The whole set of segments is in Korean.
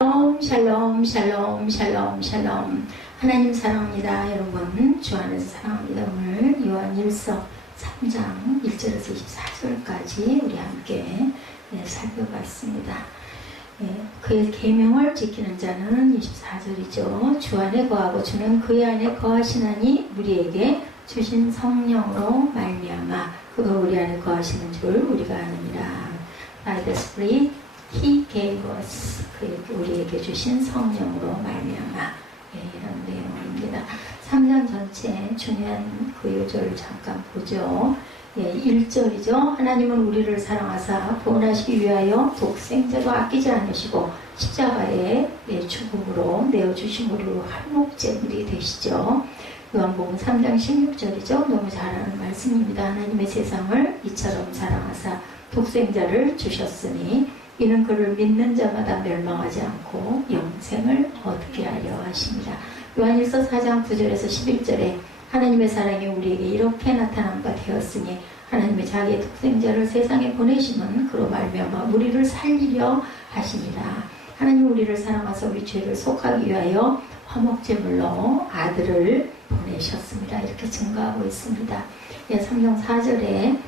샬롬 샬롬 샬롬 샬롬. 하나님 사랑합니다. 여러분 주 안에서 사랑합니다. 오늘 요한일서 3장 1절에서 24절까지 우리 함께 살펴봤습니다. 그의 계명을 지키는 자는 24절이죠. 주 안에 거하고 주는 그의 안에 거하시나니 우리에게 주신 성령으로 말미암아 그가 우리 안에 거하시는 줄 우리가 아느니라. By the Spirit He gave us. 우리에게 주신 성령으로 말미암아. 이런 내용입니다. 3장 전체 중요한 그 요절을 잠깐 보죠. 1절이죠. 하나님은 우리를 사랑하사 구원하시기 위하여 독생자로 아끼지 않으시고 십자가에 죽음으로 내어주심으로 할목제물이 되시죠. 요한복음 3장 16절이죠. 너무 잘 아는 말씀입니다. 하나님의 세상을 이처럼 사랑하사 독생자를 주셨으니 이는 그를 믿는 자마다 멸망하지 않고 영생을 얻게 하려 하십니다. 요한일서 4장 9절에서 11절에 하나님의 사랑이 우리에게 이렇게 나타난 바 되었으니 하나님의 자기의 독생자를 세상에 보내심은 그로 말미암아 우리를 살리려 하시니라. 하나님 우리를 사랑하사 우리 죄를 속하기 위하여 화목제물로 아들을 보내셨습니다. 이렇게 증거하고 있습니다. 3장 4절에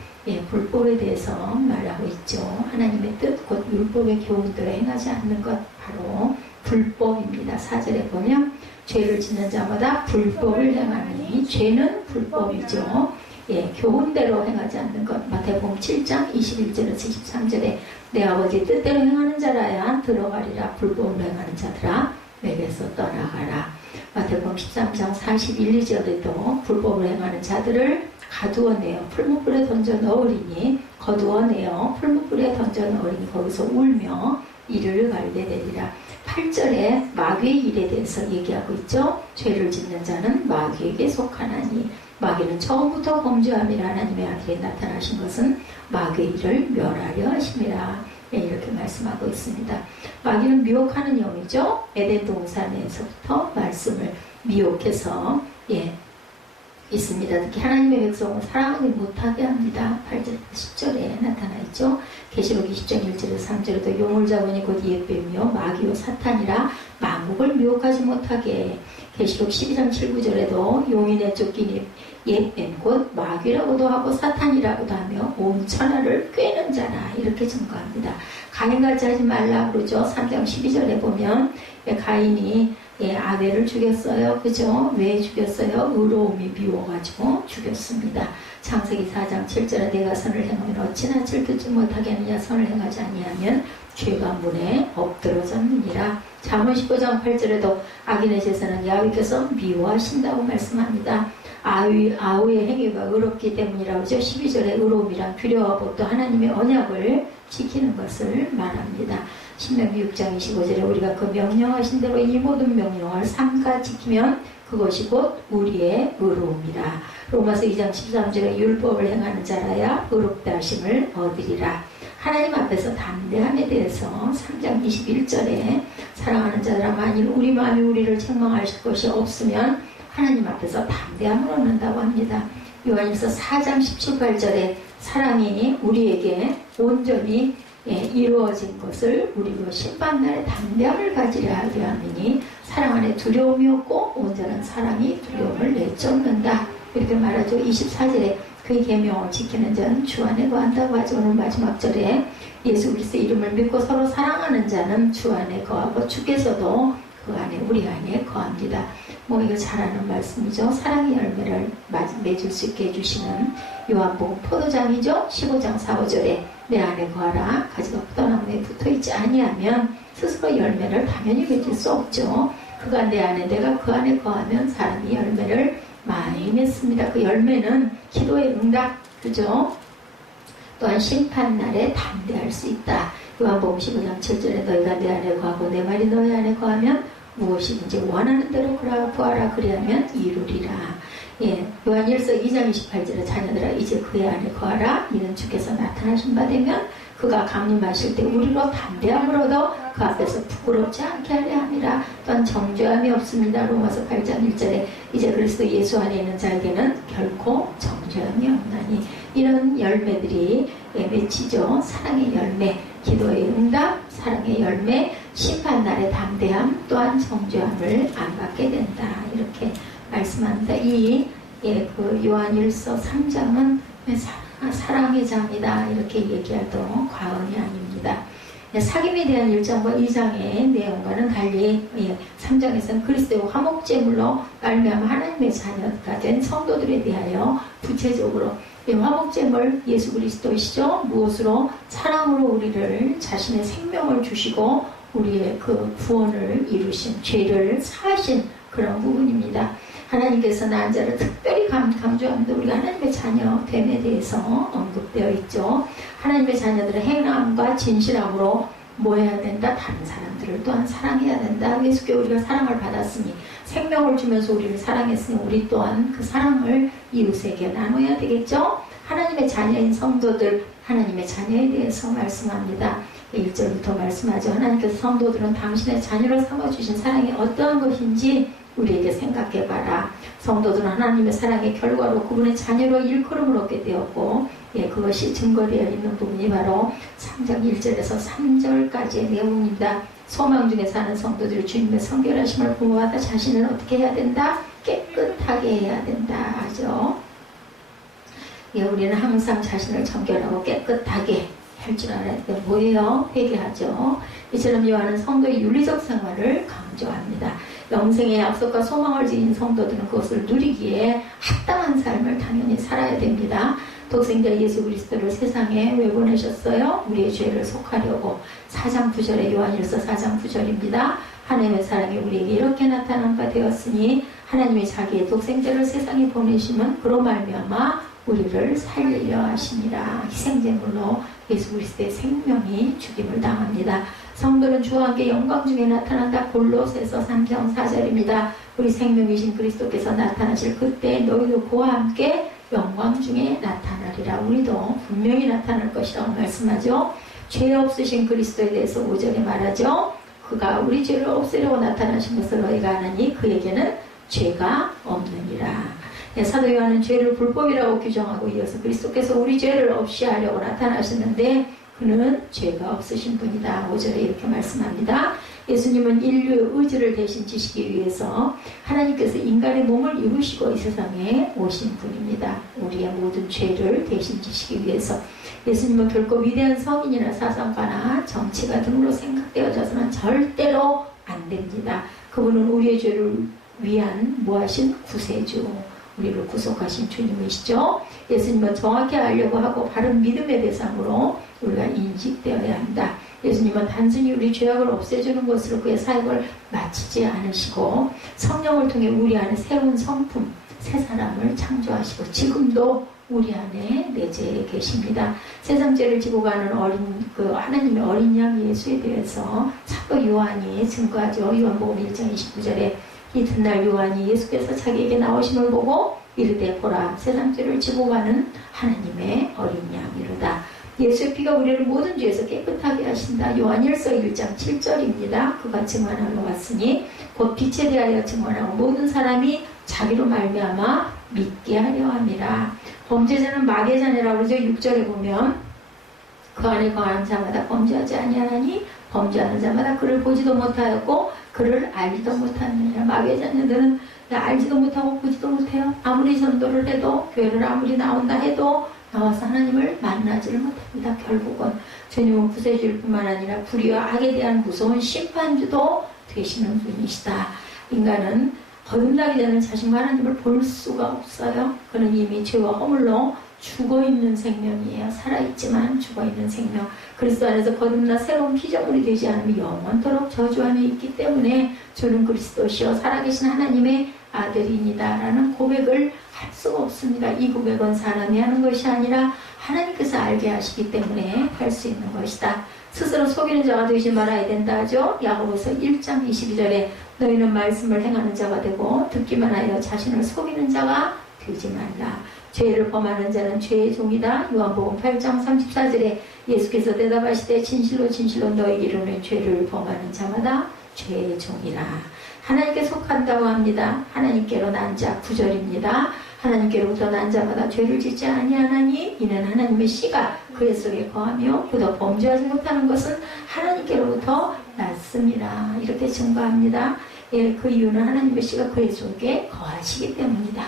불법에 대해서 말하고 있죠. 하나님의 뜻, 곧 율법의 교훈대로 행하지 않는 것 바로 불법입니다. 4절에 보면 죄를 짓는 자마다 불법을 행하느니 죄는 불법이죠. 교훈대로 행하지 않는 것. 마태복음 7장 21절에서 23절에 내 아버지 뜻대로 행하는 자라야 들어가리라. 불법을 행하는 자들아 내게서 떠나가라. 마태복음 13장 41, 2절에도 불법을 행하는 자들을 가두어내어 풀무불에 던져 넣으리니 거두어내어 풀무불에 던져 넣으리니 거기서 울며 이를 갈게 되리라. 8절에 마귀의 일에 대해서 얘기하고 있죠. 죄를 짓는 자는 마귀에게 속하나니 마귀는 처음부터 범죄함이라. 하나님의 아들이 나타나신 것은 마귀의 일을 멸하려 하심이라. 이렇게 말씀하고 있습니다. 마귀는 미혹하는 영이죠. 에덴 동산에서부터 말씀을 미혹해서 있습니다. 특히 하나님의 백성을 사랑하지 못하게 합니다. 8절, 10절에 나타나 있죠. 계시록 20장 1절에서 3절에도 용을 잡으니 곧 옛뱀이요 마귀요 사탄이라 만국을 미혹하지 못하게. 계시록 12장 7, 9절에도 용인에 쫓긴 옛뱀 곧 마귀라고도 하고 사탄이라고도 하며 온 천하를 꿰는 자라. 이렇게 증거합니다. 가인같이 하지 말라 그러죠. 3장 12절에 보면 가인이 아벨을 죽였어요. 그죠? 왜 죽였어요? 의로움이 미워가지고 죽였습니다. 창세기 4장 7절에 내가 선을 행하면 어찌나 질투지 못하겠느냐. 선을 행하지 아니하면 죄가 문에 엎드러졌느니라. 잠언 15장 8절에도 악인의 제사는 야훼께서 미워하신다고 말씀합니다. 아우의 행위가 의롭기 때문이라고 하죠. 12절에 의로움이란 규례와 법도 하나님의 언약을 지키는 것을 말합니다. 신명기 6장 25절에 우리가 그 명령하신 대로 이 모든 명령을 삼가 지키면 그것이 곧 우리의 의로움이라. 로마서 2장 13절에 율법을 행하는 자라야 의롭다 하심을 얻으리라. 하나님 앞에서 담대함에 대해서 3장 21절에 사랑하는 자들아 만일 우리 마음이 우리를 책망하실 것이 없으면 하나님 앞에서 담대함을 얻는다고 합니다. 요한일서 4장 17, 18절에 사랑이 우리에게 온전히 이루어진 것을 우리로 심판날에 담대함을 가지려 하려 하느니 사랑 안에 두려움이 없고 온전한 사랑이 두려움을 내쫓는다. 이렇게 말하죠. 24절에 그의 계명을 지키는 자는 주 안에 거한다고 하죠. 오늘 마지막 절에 예수 그리스도의 이름을 믿고 서로 사랑하는 자는 주 안에 거하고 주께서도 그 안에 우리 안에 거합니다. 이거 잘 아는 말씀이죠. 사랑의 열매를 맺을 수 있게 해주시는 요한복음 포도장이죠. 15장 4, 5절에 내 안에 거하라. 가지가 포도나무에 붙어있지 아니하면 스스로 열매를 당연히 맺을 수 없죠. 그가 내 안에 내가 그 안에 거하면 사람이 열매를 많이 맺습니다. 그 열매는 기도의 응답, 그죠? 또한 심판날에 담대할 수 있다. 요한복음 15장 7절에 너희가 내 안에 거하고 내 말이 너희 안에 거하면 무엇이든지 원하는 대로 구하라. 그리하면 이루리라. 요한일서 2장 28절에 자녀들아 이제 그의 안에 거하라. 이는 주께서 나타나신 바 되면 그가 강림하실 때 우리로 담대함을 얻어 그 앞에서 부끄럽지 않게 하려 함이라. 또한 정죄함이 없습니다. 로마서 8장 1절에 이제 그리스도 예수 안에 있는 자에게는 결코 정죄함이 없나니. 이런 열매들이 맺히죠. 사랑의 열매, 기도의 응답, 사랑의 열매, 심판날의 담대함 또한 정죄함을 안 받게 된다. 이렇게 말씀합니다. 그 요한일서 3장은 사랑의 장이다. 이렇게 얘기해도 과언이 아닙니다. 사귐에 대한 1장과 2장의 내용과는 달리 3장에서는 그리스도의 화목제물로 말미암아 하나님의 자녀가 된 성도들에 대하여 구체적으로 화목제물 예수 그리스도이시죠. 무엇으로? 사랑으로 우리를 자신의 생명을 주시고 우리의 그 구원을 이루신, 죄를 사하신 그런 부분입니다. 하나님께서 난 자를 특별히 강조합니다. 우리가 하나님의 자녀됨에 대해서 언급되어 있죠. 하나님의 자녀들의 행함과 진실함으로 뭐 해야 된다? 다른 사람들을 또한 사랑해야 된다. 예수께 우리가 사랑을 받았으니, 생명을 주면서 우리를 사랑했으니 우리 또한 그 사랑을 이웃에게 나눠야 되겠죠. 하나님의 자녀인 성도들, 하나님의 자녀에 대해서 말씀합니다. 1절부터 말씀하죠. 하나님께서 성도들은 당신의 자녀로 삼아주신 사랑이 어떠한 것인지 우리에게 생각해봐라. 성도들은 하나님의 사랑의 결과로 그분의 자녀로 일컬음을 얻게 되었고, 그것이 증거되어 있는 부분이 바로 3장 1절에서 3절까지의 내용입니다. 소망 중에 사는 성도들이 주님의 성결하심을 부모하다 자신을 어떻게 해야 된다? 깨끗하게 해야 된다 하죠. 우리는 항상 자신을 정결하고 깨끗하게 할 줄 알아야 돼. 뭐예요? 회개하죠. 이처럼 요한은 성도의 윤리적 생활을 강조합니다. 영생의 약속과 소망을 지닌 성도들은 그것을 누리기에 합당한 삶을 당연히 살아야 됩니다. 독생자 예수 그리스도를 세상에 왜 보내셨어요? 우리의 죄를 속하려고. 4장 9절에 요한일서 4장 9절입니다. 하나님의 사랑이 우리에게 이렇게 나타난 바 되었으니 하나님이 자기의 독생자를 세상에 보내시면 그로 말미암아 우리를 살리려 하시니라. 희생제물로 예수 그리스도의 생명이 죽임을 당합니다. 성도는 주와 함께 영광 중에 나타난다. 골로새서 3장 4절입니다. 우리 생명이신 그리스도께서 나타나실 그때 너희도 그와 함께 영광 중에 나타나리라. 우리도 분명히 나타날 것이라고 말씀하죠. 죄 없으신 그리스도에 대해서 5절에 말하죠. 그가 우리 죄를 없애려고 나타나신 것을 너희가 아느니 그에게는 죄가 없느니라. 사도 요한은 죄를 불법이라고 규정하고 이어서 그리스도께서 우리 죄를 없이 하려고 나타나셨는데 그는 죄가 없으신 분이다. 5절에 이렇게 말씀합니다. 예수님은 인류의 의지를 대신 지시기 위해서 하나님께서 인간의 몸을 이루시고 이 세상에 오신 분입니다. 우리의 모든 죄를 대신 지시기 위해서. 예수님은 결코 위대한 성인이나 사상가나 정치가 등으로 생각되어져서는 절대로 안 됩니다. 그분은 우리의 죄를 위한 무하신 구세주, 우리를 구속하신 주님이시죠. 예수님은 정확히 알려고 하고 바른 믿음의 대상으로 우리가 인식되어야 한다. 예수님은 단순히 우리 죄악을 없애주는 것으로 그의 사역을 마치지 않으시고 성령을 통해 우리 안에 새로운 성품, 새 사람을 창조하시고 지금도 우리 안에 내재해 계십니다. 세상 죄를 지고 가는 하나님의 어린 양 예수에 대해서 사도 요한이 증거하죠. 요한복음 1장 29절에 이튿날 요한이 예수께서 자기에게 나오심을 보고 이르되 보라 세상 죄를 지고 가는 하나님의 어린 양이로다. 예수의 피가 우리를 모든 죄에서 깨끗하게 하신다. 요한일서 1장 7절입니다. 그가 증언하러 왔으니 곧 빛에 대하여 증언하고 모든 사람이 자기로 말미암아 믿게 하려 함이라. 범죄자는 마귀의 자녀라고 그러죠. 6절에 보면 그 안에 거하는 자마다 범죄하지 아니하나니 범죄하는 자마다 그를 보지도 못하였고 그를 알지도 못하느니라. 마귀의 자녀들은 알지도 못하고 보지도 못해요. 아무리 전도를 해도 교회를 아무리 나온다 해도 나와서 하나님을 만나지를 못합니다. 결국은 주님은 구세주일 뿐만 아니라 불의와 악에 대한 무서운 심판주도 되시는 분이시다. 인간은 거듭나기 전에 자신과 하나님을 볼 수가 없어요. 그는 이미 죄와 허물로 죽어있는 생명이에요. 살아있지만 죽어있는 생명. 그리스도 안에서 거듭나 새로운 피조물이 되지 않으면 영원토록 저주 안에 있기 때문에 주는 그리스도시여 살아계신 하나님의 아들이니다 라는 고백을 할 수가 없습니다. 이 고백은 사람이 하는 것이 아니라 하나님께서 알게 하시기 때문에 할 수 있는 것이다. 스스로 속이는 자가 되지 말아야 된다 하죠. 야고보서 1장 22절에 너희는 말씀을 행하는 자가 되고 듣기만 하여 자신을 속이는 자가 되지 말라. 죄를 범하는 자는 죄의 종이다. 요한복음 8장 34절에 예수께서 대답하시되 진실로 진실로 너희에게 이르노니 죄를 범하는 자마다 죄의 종이라. 하나님께 속한다고 합니다. 하나님께로 난 자 9절입니다. 하나님께로부터 난 자마다 죄를 짓지 아니하나니 이는 하나님의 씨가 그의 속에 거하며 그도 범죄하지 못하는 것은 하나님께로부터 났습니다. 이렇게 증거합니다. 예, 그 이유는 하나님의 씨가 그의 속에 거하시기 때문이다.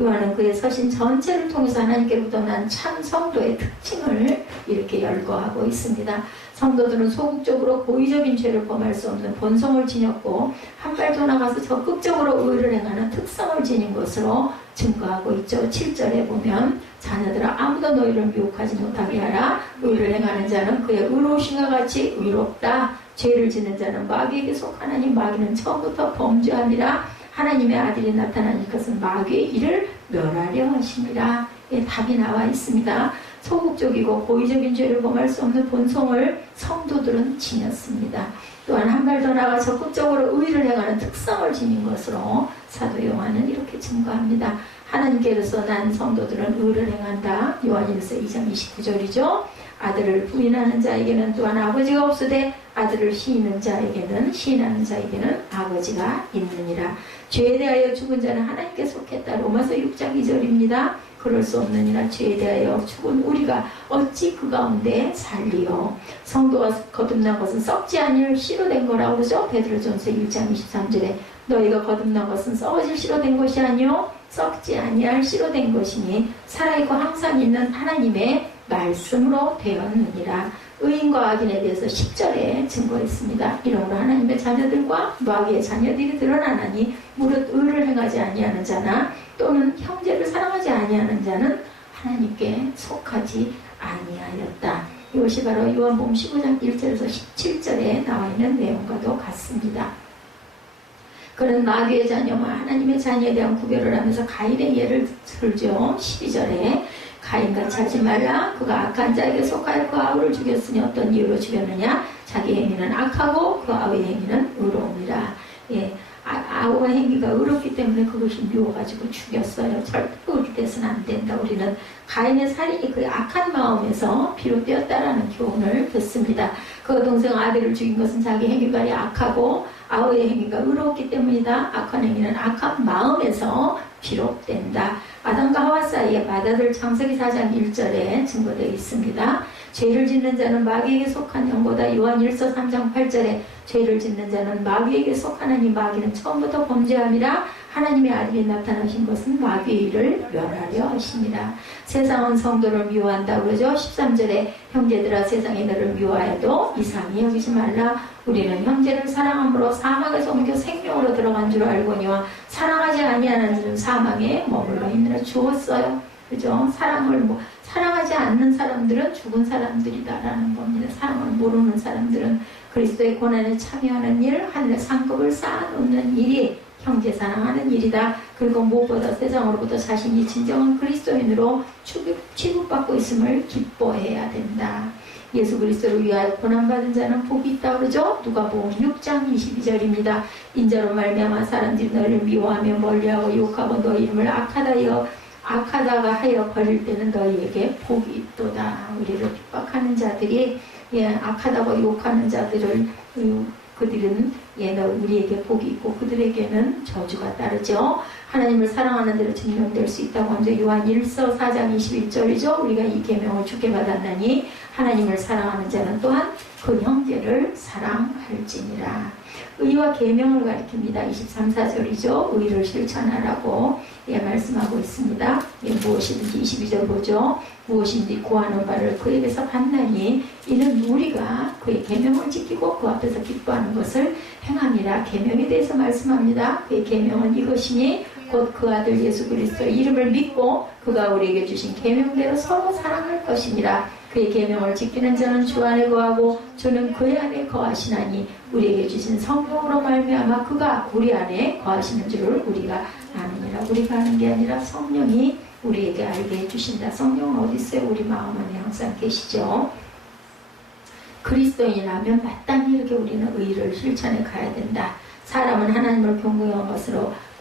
요한은 그의 서신 전체를 통해서 하나님께로부터 난 참 성도의 특징을 이렇게 열거하고 있습니다. 성도들은 소극적으로 고의적인 죄를 범할 수 없는 본성을 지녔고 한 발 더 나가서 적극적으로 의를 행하는 특성을 지닌 것으로 증거하고 있죠. 7절에 보면 자녀들아 아무도 너희를 미혹하지 못하게 하라. 의를 행하는 자는 그의 의로우신과 같이 의롭다. 죄를 짓는 자는 마귀에게 속하나니 마귀는 처음부터 범죄함이라. 하나님의 아들이 나타나니 그것은 마귀의 일을 멸하려 하심이라. 예, 답이 나와 있습니다. 소극적이고 고의적인 죄를 범할 수 없는 본성을 성도들은 지녔습니다. 또한 한 발 더 나아가 적극적으로 의를 행하는 특성을 지닌 것으로 사도 요한은 이렇게 증거합니다. 하나님께로서 난 성도들은 의를 행한다. 요한일서 2장 29절이죠. 아들을 부인하는 자에게는 또한 아버지가 없으되 아들을 시인하는 자에게는 아버지가 있느니라. 죄에 대하여 죽은 자는 하나님께 속했다. 로마서 6장 2절입니다. 그럴 수 없느니라. 죄에 대하여 죽은 우리가 어찌 그 가운데 살리요. 성도가 거듭난 것은 썩지 아니할 씨로 된 거라고 그러죠. 베드로전서 1장 23절에 너희가 거듭난 것은 썩어질 씨로 된 것이 아니요 썩지 아니할 씨로 된 것이니 살아있고 항상 있는 하나님의 말씀으로 되었느니라. 의인과 악인에 대해서 10절에 증거했습니다. 이러므로 하나님의 자녀들과 마귀의 자녀들이 드러나나니 무릇 의를 행하지 아니하는 자나 또는 형제를 사랑하지 아니하는 자는 하나님께 속하지 아니하였다. 이것이 바로 요한복음 15장 1절에서 17절에 나와 있는 내용과도 같습니다. 그는 마귀의 자녀와 하나님의 자녀에 대한 구별을 하면서 가인의 예를 들죠. 12절에 가인같이 하지 말라. 그가 악한 자에게 속하여 그 아우를 죽였으니 어떤 이유로 죽였느냐. 자기 행위는 악하고 그 아우의 행위는 의로움이라. 예, 아우의 행위가 의롭기 때문에 그것이 미워가지고 죽였어요. 절대 그렇게 돼서는 안 된다. 우리는 가인의 살인이 그 악한 마음에서 비롯되었다라는 교훈을 듣습니다. 그 동생 아들을 죽인 것은 자기 행위가 악하고 아우의 행위가 의롭기 때문이다. 악한 행위는 악한 마음에서 비롯된다. 아담과 하와 사이에 받아들 창세기 4장 1절에 증거되어 있습니다. 죄를 짓는 자는 마귀에게 속한 영보다 요한일서 3장 8절에 죄를 짓는 자는 마귀에게 속하나니 마귀는 처음부터 범죄함이라. 하나님의 아들이 나타나신 것은 마귀의 일을 멸하려 하십니다. 세상은 성도를 미워한다 그러죠. 13절에 형제들아 세상이 너를 미워하여도 이상히 여기지 말라. 우리는 형제를 사랑함으로 사망에서 옮겨 생명으로 들어간 줄 알거니와 사랑하지 아니하는 자는 사망에 머물러 있느라 죽었어요. 그죠? 사랑하지 않는 사람들은 죽은 사람들이다라는 겁니다. 사랑을 모르는 사람들은 그리스도의 고난에 참여하는 일, 하늘의 상급을 쌓아놓는 일이 형제 사랑하는 일이다. 그리고 무엇보다 세상으로부터 자신이 진정한 그리스도인으로 취급받고 있음을 기뻐해야 된다. 예수 그리스도를 위하여 고난받은 자는 복이 있다 그러죠. 누가복음 6장 22절입니다. 인자로 말미암아 사람들이 너희를 미워하며 멀리하고 욕하고 너희 이름을 악하다가 하여 버릴 때는 너희에게 복이 있도다. 우리를 핍박하는 자들이 악하다고 욕하는 자들을 그들은 우리에게 복이 있고 그들에게는 저주가 따르죠. 하나님을 사랑하는 대로 증명될 수 있다고 하면서 요한 1서 4장 21절이죠. 우리가 이 계명을 주께 받았나니 하나님을 사랑하는 자는 또한 그 형제를 사랑할지니라. 의와 계명을 가리킵니다. 23, 4절이죠. 의를 실천하라고 말씀하고 있습니다. 무엇이든지 22절 보죠. 무엇인지 구하는 바를 그에게서 받나니 이는 우리가 그의 계명을 지키고 그 앞에서 기뻐하는 것을 행함이라. 계명에 대해서 말씀합니다. 그의 계명은 이것이니 곧 그 아들 예수 그리스도의 이름을 믿고 그가 우리에게 주신 계명대로 서로 사랑할 것이니라. 그의 계명을 지키는 자는 주 안에 거하고 주는 그의 안에 거하시나니 우리에게 주신 성령으로 말미암아 그가 우리 안에 거하시는 줄을 우리가 아느니라. 우리가 아는 게 아니라 성령이 우리에게 알게 해주신다. 성령은 어디 있어요? 우리 마음 안에 항상 계시죠. 그리스도인이라면 마땅히 이렇게 우리는 의를 실천해 가야 된다. 사람은 하나님을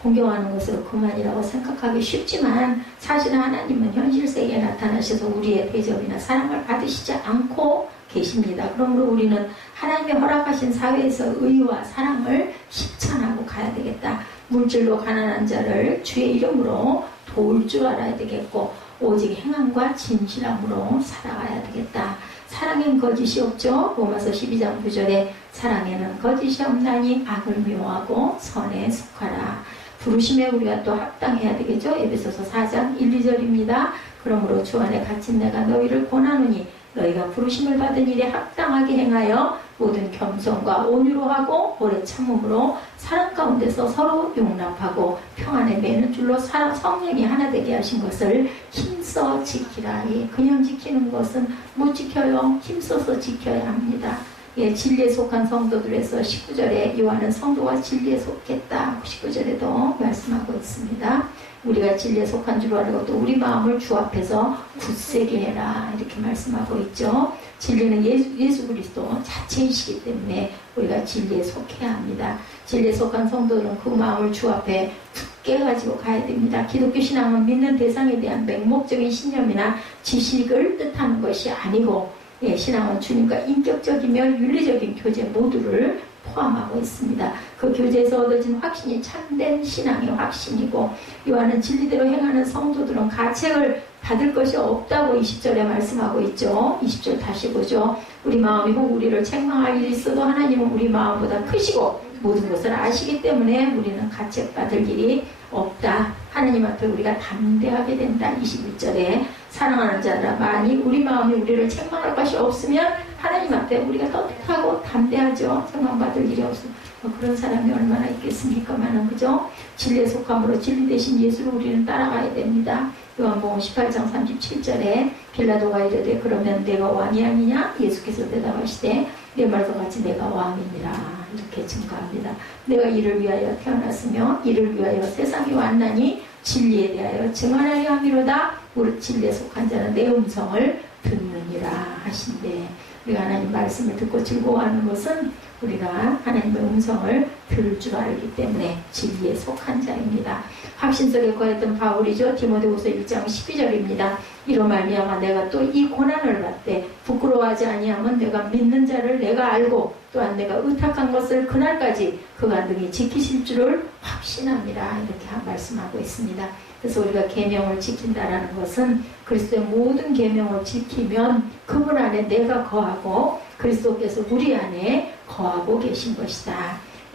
공경하는 것으로 그만이라고 생각하기 쉽지만 사실은 하나님은 현실 세계에 나타나셔서 우리의 대접이나 사랑을 받으시지 않고 계십니다. 그러므로 우리는 하나님이 허락하신 사회에서 의와 사랑을 실천하고 가야 되겠다. 물질로 가난한 자를 주의 이름으로 도울 줄 알아야 되겠고 오직 행함과 진실함으로 살아가야 되겠다. 사랑엔 거짓이 없죠. 로마서 12장 9절에 사랑에는 거짓이 없나니 악을 미워하고 선에 속하라. 부르심에 우리가 또 합당해야 되겠죠. 에베소서 4장 1, 2절입니다. 그러므로 주 안에 갇힌 내가 너희를 권하노니 너희가 부르심을 받은 일에 합당하게 행하여 모든 겸손과 온유로 하고 오래 참음으로 사랑 가운데서 서로 용납하고 평안에 매는 줄로 성령이 하나 되게 하신 것을 힘써 지키라. 예, 그냥 지키는 것은 못 지켜요. 힘써서 지켜야 합니다. 예, 진리에 속한 성도들에서 19절에 요한은 성도가 진리에 속했다. 19절에도 말씀하고 있습니다. 우리가 진리에 속한 줄 알고 또 우리 마음을 주 앞에서 굳세게 해라. 이렇게 말씀하고 있죠. 진리는 예수 그리스도 자체이시기 때문에 우리가 진리에 속해야 합니다. 진리에 속한 성도들은 그 마음을 주 앞에 굳게 가지고 가야 됩니다. 기독교 신앙은 믿는 대상에 대한 맹목적인 신념이나 지식을 뜻하는 것이 아니고, 예, 신앙은 주님과 인격적이며 윤리적인 교제 모두를 포함하고 있습니다. 그 교제에서 얻어진 확신이 참된 신앙의 확신이고, 요한은 진리대로 행하는 성도들은 가책을 받을 것이 없다고 20절에 말씀하고 있죠. 20절 다시 보죠. 우리 마음이 혹 우리를 책망할 일이 있어도 하나님은 우리 마음보다 크시고 모든 것을 아시기 때문에 우리는 가책받을 일이 없다. 하나님 앞에 우리가 담대하게 된다. 21절에 사랑하는 자들아, 만일 우리 마음이 우리를 책망할 것이 없으면 하나님 앞에 우리가 떳떳하고 담대하죠. 책망받을 일이 없습니다. 그런 사람이 얼마나 있겠습니까? 많은, 그죠? 진리에 속함으로 진리 대신 예수를 우리는 따라가야 됩니다. 요한복음 18장 37절에 빌라도가 이르되 그러면 내가 왕이 아니냐? 예수께서 대답하시되 내 말과 같이 내가 왕이니라. 이렇게 증거합니다. 내가 이를 위하여 태어났으며 이를 위하여 세상에 왔나니 진리에 대하여 증언하려 함이로다. 우리 진리에 속한 자는 내 음성을 듣느니라 하신대. 우리가 하나님 말씀을 듣고 즐거워하는 것은 우리가 하나님의 음성을 들을 줄 알기 때문에 진리에 속한 자입니다. 확신 속에 거했던 바울이죠. 디모데후서 1장 12절입니다. 이로 말미암아 내가 또 이 고난을 받되 부끄러워하지 아니하면 내가 믿는 자를 내가 알고 또한 내가 의탁한 것을 그날까지 그가 능히 지키실 줄을 확신합니다. 이렇게 말씀하고 있습니다. 그래서 우리가 계명을 지킨다라는 것은 그리스도의 모든 계명을 지키면 그분 안에 내가 거하고 그리스도께서 우리 안에 거하고 계신 것이다.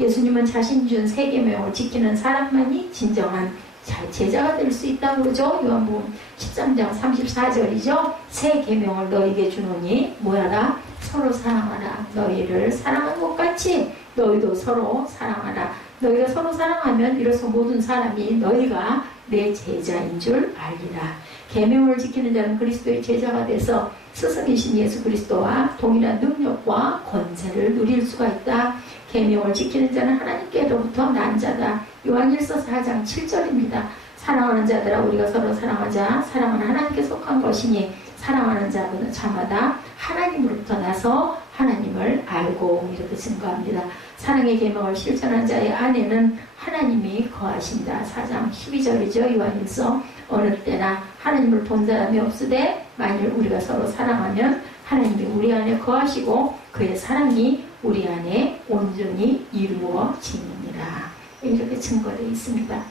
예수님은 자신 준 세 계명을 지키는 사람만이 진정한 제자가 될 수 있다고 그러죠. 요한복음 13장 34절이죠. 새 계명을 너희에게 주노니 뭐야라? 서로 사랑하라. 너희를 사랑한 것 같이 너희도 서로 사랑하라. 너희가 서로 사랑하면 이로써 모든 사람이 너희가 내 제자인 줄 알리라. 계명을 지키는 자는 그리스도의 제자가 돼서 스승이신 예수 그리스도와 동일한 능력과 권세를 누릴 수가 있다. 계명을 지키는 자는 하나님께로부터 난 자다. 요한일서 4장 7절입니다. 사랑하는 자들아 우리가 서로 사랑하자. 사랑은 하나님께 속한 것이니 사랑하는 자마다 하나님으로부터 나서 하나님을 알고 이렇게 증거합니다. 사랑의 계명을 실천한 자의 안에는 하나님이 거하신다. 4장 12절이죠. 요한일서 어느 때나 하나님을 본 사람이 없으되 만일 우리가 서로 사랑하면 하나님이 우리 안에 거하시고 그의 사랑이 우리 안에 온전히 이루어지느니라. 이렇게 증거되어 있습니다.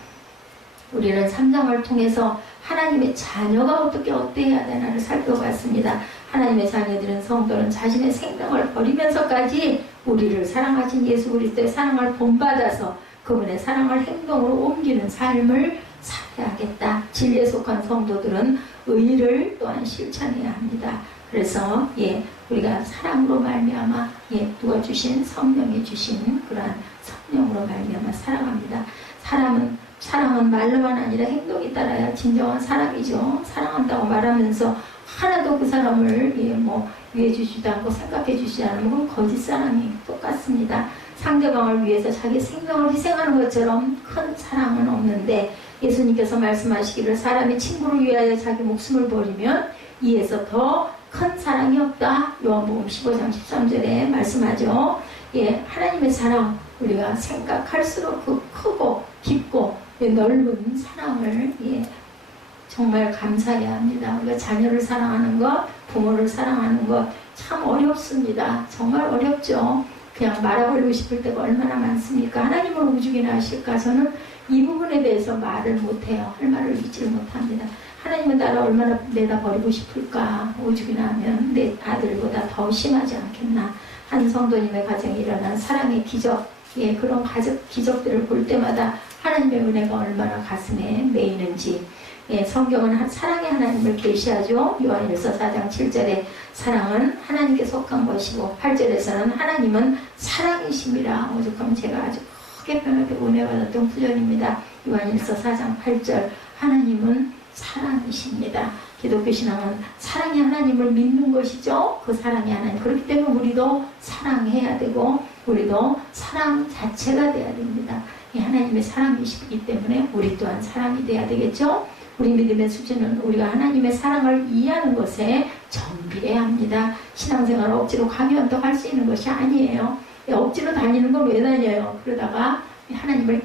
우리는 3장을 통해서 하나님의 자녀가 어때야 되나를 살펴봤습니다. 하나님의 자녀들은 성도는 자신의 생명을 버리면서까지 우리를 사랑하신 예수 그리스도의 사랑을 본받아서 그분의 사랑을 행동으로 옮기는 삶을 살아야겠다. 진리에 속한 성도들은 의를 또한 실천해야 합니다. 그래서 우리가 사랑으로 말미암아 누가 주신 성령이 주신 그러한 성령으로 말미암아 살아갑니다. 사랑은 말로만 아니라 행동이 따라야 진정한 사랑이죠. 사랑한다고 말하면서 하나도 그 사람을 위해 주지도 않고 생각해 주지 않으면 그건 거짓 사랑이 똑같습니다. 상대방을 위해서 자기 생명을 희생하는 것처럼 큰 사랑은 없는데 예수님께서 말씀하시기를 사람이 친구를 위하여 자기 목숨을 버리면 이에서 더 큰 사랑이 없다. 요한복음 15장 13절에 말씀하죠. 하나님의 사랑 우리가 생각할수록 그 크고 깊고 넓은 사랑을 정말 감사해야 합니다. 우리가 자녀를 사랑하는 것, 부모를 사랑하는 것 참 어렵습니다. 정말 어렵죠. 그냥 말아버리고 싶을 때가 얼마나 많습니까? 하나님을 오죽이나 하실까? 저는 이 부분에 대해서 말을 못해요. 할 말을 잊지를 못합니다. 하나님은 나를 얼마나 내다 버리고 싶을까? 오죽이나 하면 내 아들보다 더 심하지 않겠나? 한 성도님의 가정에 일어난 사랑의 기적, 예, 그런 기적들을 볼 때마다 하나님의 은혜가 얼마나 가슴에 메이는지, 예, 성경은 사랑의 하나님을 계시하죠. 요한일서 4장 7절에 사랑은 하나님께 속한 것이고 8절에서는 하나님은 사랑이심이라. 오죽하면 제가 아주 크게 변하게 은혜받았던 구절입니다. 요한일서 4장 8절 하나님은 사랑이십니다. 기독교 신앙은 사랑의 하나님을 믿는 것이죠. 그 사랑의 하나님. 그렇기 때문에 우리도 사랑해야 되고 우리도 사랑 자체가 돼야 됩니다. 이 하나님의 사랑이시기 때문에 우리 또한 사랑이 돼야 되겠죠. 우리 믿음의 수준은 우리가 하나님의 사랑을 이해하는 것에 정비해야 합니다. 신앙생활을 억지로 가면 더 할 수 있는 것이 아니에요. 억지로 다니는 건 왜 다녀요? 그러다가 하나님을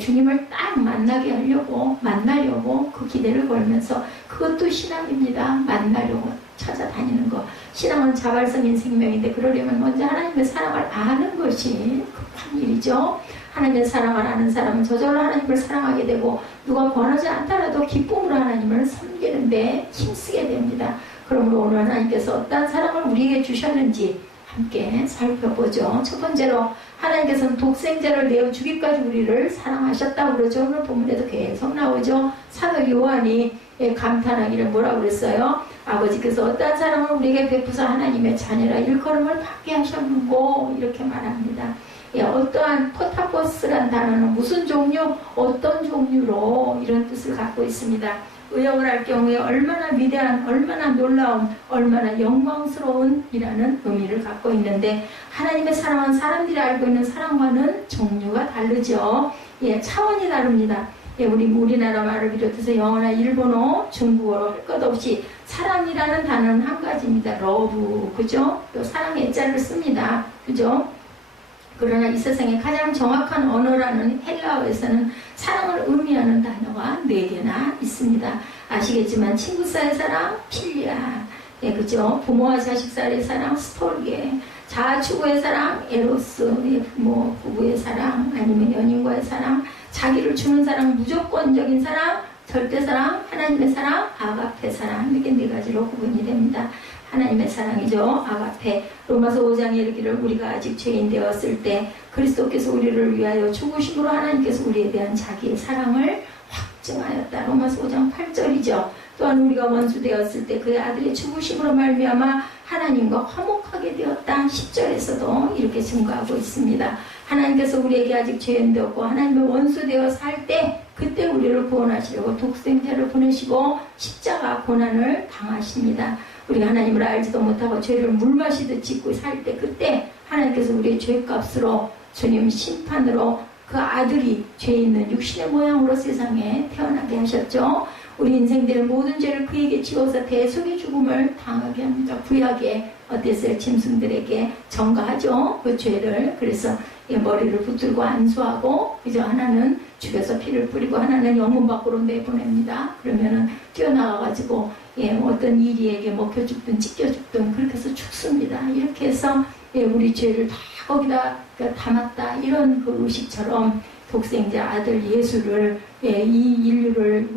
주님을 딱 만나려고 그 기대를 걸면서, 그것도 신앙입니다. 만나려고 찾아다니는 거. 신앙은 자발성인 생명인데 그러려면 먼저 하나님의 사랑을 아는 것이 급한 일이죠. 하나님의 사랑을 아는 사람은 저절로 하나님을 사랑하게 되고 누가 권하지 않더라도 기쁨으로 하나님을 섬기는데 힘쓰게 됩니다. 그러므로 오늘 하나님께서 어떤 사랑을 우리에게 주셨는지 함께 살펴보죠. 첫 번째로 하나님께서는 독생자를 내어 주기까지 우리를 사랑하셨다고 그러죠. 오늘 본문에도 계속 나오죠. 사도 요한이 감탄하기를 뭐라고 그랬어요? 아버지께서 어떠한 사랑을 우리에게 베푸사 하나님의 자녀라 일컬음을 받게 하셨는고, 이렇게 말합니다. 어떠한 포타포스란 단어는 무슨 종류, 어떤 종류로 이런 뜻을 갖고 있습니다. 의역을 할 경우에 얼마나 위대한, 얼마나 놀라운, 얼마나 영광스러운 이라는 의미를 갖고 있는데, 하나님의 사랑은 사람들이 알고 있는 사랑과는 종류가 다르죠. 차원이 다릅니다. 우리나라 말을 비롯해서 영어나 일본어, 중국어로 할 것 없이 사랑이라는 단어는 한 가지입니다. 러브, 그죠? 또 사랑의 애자를 씁니다. 그죠? 그러나 이 세상에 가장 정확한 언어라는 헬라어에서는 사랑을 의미하는 단어가 4개나 있습니다. 아시겠지만 친구 사이의 사랑, 필리아, 그죠? 부모와 자식 사이의 사랑, 스토르게, 자아 추구의 사랑, 에로스, 부모, 부부의 사랑, 아니면 연인과의 사랑, 자기를 주는 사랑, 무조건적인 사랑, 절대 사랑, 하나님의 사랑, 아가페 사랑, 이렇게 4가지로 구분이 됩니다. 하나님의 사랑이죠. 아가페. 로마서 5장에 이르기를 우리가 아직 죄인 되었을 때 그리스도께서 우리를 위하여 죽으심으로 하나님께서 우리에 대한 자기의 사랑을 확증하였다. 로마서 5장 8절이죠. 또한 우리가 원수 되었을 때 그의 아들의 죽으심으로 말미암아 하나님과 화목하게 되었다. 10절에서도 이렇게 증거하고 있습니다. 하나님께서 우리에게 아직 죄인 되었고 하나님의 원수 되어 살 때 그때 우리를 구원하시려고 독생자를 보내시고 십자가 고난을 당하십니다. 우리가 하나님을 알지도 못하고 죄를 물마시듯 짓고 살 때 그때 하나님께서 우리의 죄값으로 주님 심판으로 그 아들이 죄 있는 육신의 모양으로 세상에 태어나게 하셨죠. 우리 인생들의 모든 죄를 그에게 지워서 대속의 죽음을 당하게 합니다. 구약에 어땠어요? 짐승들에게 전가하죠. 그 죄를. 그래서 머리를 붙들고 안수하고, 이제 하나는 죽여서 피를 뿌리고 하나는 영문 밖으로 내보냅니다. 그러면은 뛰어나가가지고 어떤 이리에게 먹혀 죽든 찢겨 죽든 그렇게 해서 죽습니다. 이렇게 해서 우리 죄를 다 거기다 담았다. 이런 그 의식처럼 독생자 아들 예수를, 이 인류를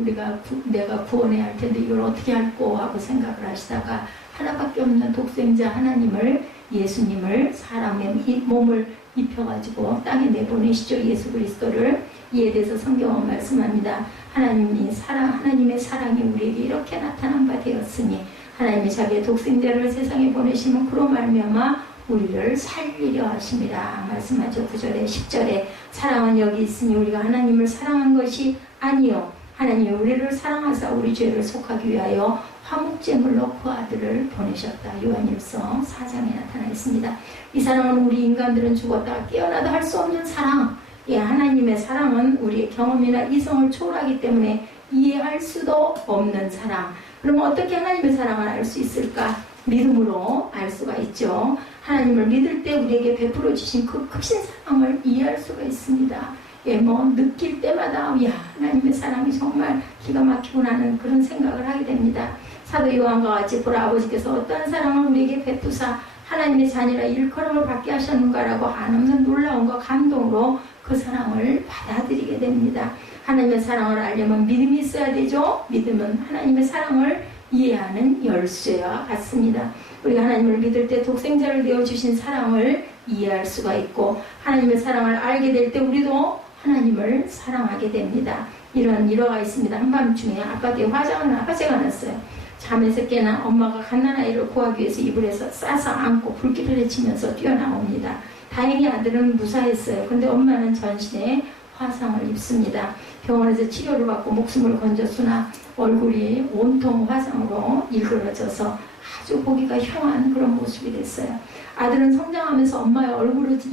내가 구원해야 할 텐데 이걸 어떻게 할꼬 하고 생각을 하시다가 하나밖에 없는 독생자 하나님을, 예수님을 사람의 몸을 입혀가지고 땅에 내보내시죠. 예수 그리스도를. 이에 대해서 성경은 말씀합니다. 하나님의 사랑이 우리에게 이렇게 나타난 바 되었으니 하나님이 자기의 독생자를 세상에 보내시면 그로 말미암아 우리를 살리려 하심이라 말씀하죠. 9절에 10절에 사랑은 여기 있으니 우리가 하나님을 사랑한 것이 아니요 하나님이 우리를 사랑하사 우리 죄를 속하기 위하여 화목제물로 그 아들을 보내셨다. 요한일서 4장에 나타나 있습니다. 이 사랑은 우리 인간들은 죽었다가 깨어나도 할 수 없는 사랑. 하나님의 사랑은 우리의 경험이나 이성을 초월하기 때문에 이해할 수도 없는 사랑. 그러면 어떻게 하나님의 사랑을 알 수 있을까? 믿음으로 알 수가 있죠. 하나님을 믿을 때 우리에게 베풀어 주신 그 크신 사랑을 이해할 수가 있습니다. 느낄 때마다 하나님의 사랑이 정말 기가 막히구나 하는 그런 생각을 하게 됩니다. 사도 요한과 같이 보라 아버지께서 어떠한 사랑을 우리에게 베푸사 하나님의 자녀라 일컬음을 받게 하셨는가라고 한없는 놀라움과 감동으로 그 사랑을 받아들이게 됩니다. 하나님의 사랑을 알려면 믿음이 있어야 되죠. 믿음은 하나님의 사랑을 이해하는 열쇠와 같습니다. 우리가 하나님을 믿을 때 독생자를 내어주신 사랑을 이해할 수가 있고, 하나님의 사랑을 알게 될 때 우리도 하나님을 사랑하게 됩니다. 이런 일화가 있습니다. 한밤중에 아빠께 화장을 아버지가 났어요. 잠에서 깨나 엄마가 갓난아이를 구하기 위해서 이불에서 싸서 안고 불길을 헤치면서 뛰어나옵니다. 다행히 아들은 무사했어요. 근데 엄마는 전신에 화상을 입습니다. 병원에서 치료를 받고 목숨을 건졌으나 얼굴이 온통 화상으로 일그러져서 아주 보기가 흉한 그런 모습이 됐어요. 아들은 성장하면서 엄마의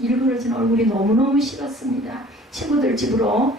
일그러진 얼굴이 너무너무 싫었습니다. 친구를 집으로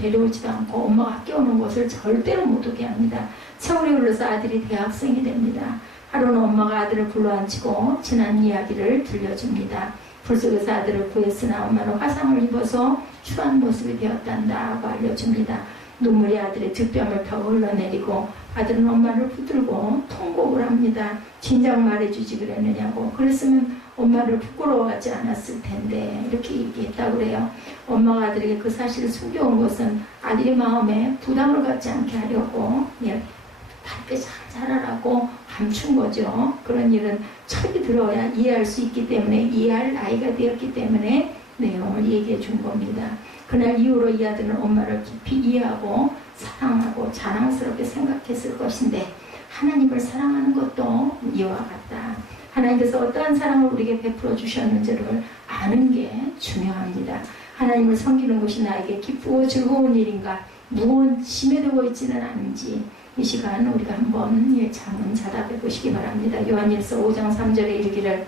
데려오지도 않고 엄마가 학교 오는 곳을 절대로 못 오게 합니다. 세월이 흘러서 아들이 대학생이 됩니다. 하루는 엄마가 아들을 불러앉히고 지난 이야기를 들려줍니다. 불 속에서 아들을 구했으나 엄마는 화상을 입어서 추한 모습이 되었단다고 알려줍니다. 눈물이 아들의 뒷뺨을 펴고 흘러내리고 아들은 엄마를 붙들고 통곡을 합니다. 진작 말해주지 그랬느냐고. 그랬으면 엄마를 부끄러워하지 않았을 텐데 이렇게 얘기했다고 그래요. 엄마가 아들에게 그 사실을 숨겨온 것은 아들의 마음에 부담을 갖지 않게 하려고 밝게 잘 자라라고 감춘 거죠. 그런 일은 철이 들어야 이해할 수 있기 때문에, 이해할 나이가 되었기 때문에 내용을 얘기해 준 겁니다. 그날 이후로 이 아들은 엄마를 깊이 이해하고 사랑하고 자랑스럽게 생각했을 것인데, 하나님을 사랑하는 것도 이와 같다. 하나님께서 어떠한 사랑을 우리에게 베풀어 주셨는지를 아는 게 중요합니다. 하나님을 섬기는 것이 나에게 기쁘고 즐거운 일인가, 무거운 짐에 되고 있지는 않은지 이 시간 우리가 한번 자문자답해 보시기 바랍니다. 요한일서 5장 3절에 이르기를